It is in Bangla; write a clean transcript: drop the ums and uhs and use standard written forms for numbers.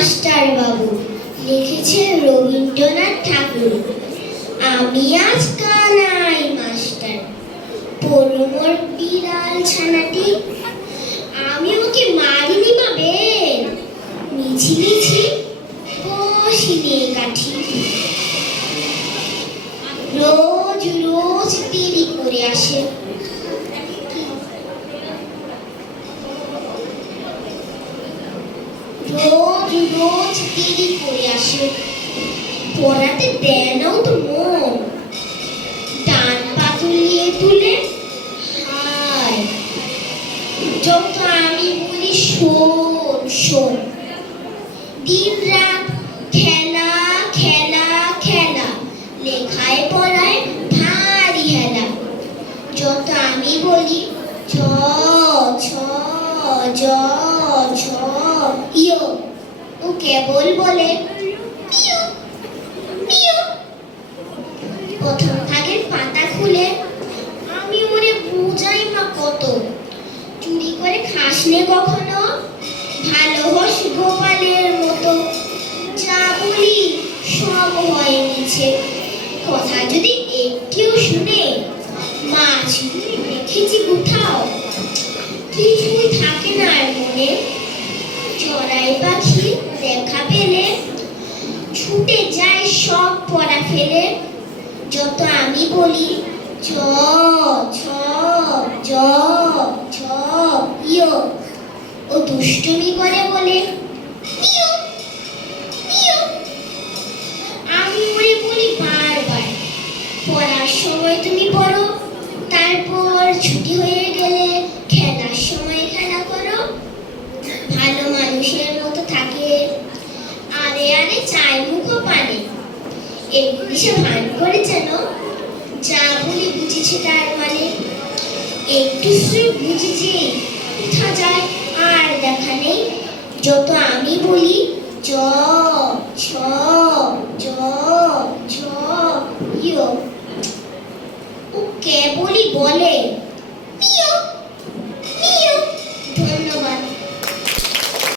মাস্টার বাবু, লিখেছেন রবীন্দ্রনাথ ঠাকুর। আমি আজ কানাই মাস্টার, পড়ল মোর বিড়াল ছানাটি। আমি ওকে মারিনি পাবেন, মিছি মিছি বসিনি কাঠি। রোজ রোজ দেরি করে আসে, রোজ রোজ দেরি করে আসে। পড়াতে দেয় নাও তো মন, ডান পা তুলিয়ে তুলে হায়। যত আমি বলি শোন শোন, দিন রাত খেলা খেলা খেলা, লেখায় পড়ায় ভারী হেলা। যত আমি বলি ছ ছ জ ছ ইয়, ও কেবল বলে পিয় পিয়। প্রথম ভাগের পাতা খুলে আমি ওরে বুঝাই মা কত, চুরি করে খাসনে কখনো, ভালো হোস গোপালের মতো। যা বলি সব হয় মিছে, কথা যদি একটু শুনে, মাছ দেখেছি কোথাও, কিছুই থাকে না আর মনে। চড়াই পাখি দেখা পেলে ছুটে যায় সব পড়া ফেলে। যত আমি বলি চ ছ জ ছ ইয়, ও দুষ্টুমি করে বলে পিয় পিয়। আমি ওরে বলি বারবার, পড়ার সময় তুমি পড়ো, তারপর ছুটি হয়ে গেলে খেলার সময় খেলা করো। ভালো মানুষের মতো থাকে, আরে আরে চাই মুখো পানে। এগুলি সে ভান করে যেন যা বলি বুঝেছে তার মানে। একটু শুধু বুঝেছি কোথা যায় আর দেখা নেই। যত আমি বলি জ ছ জ ছ ইয়, ও কেবলই বলে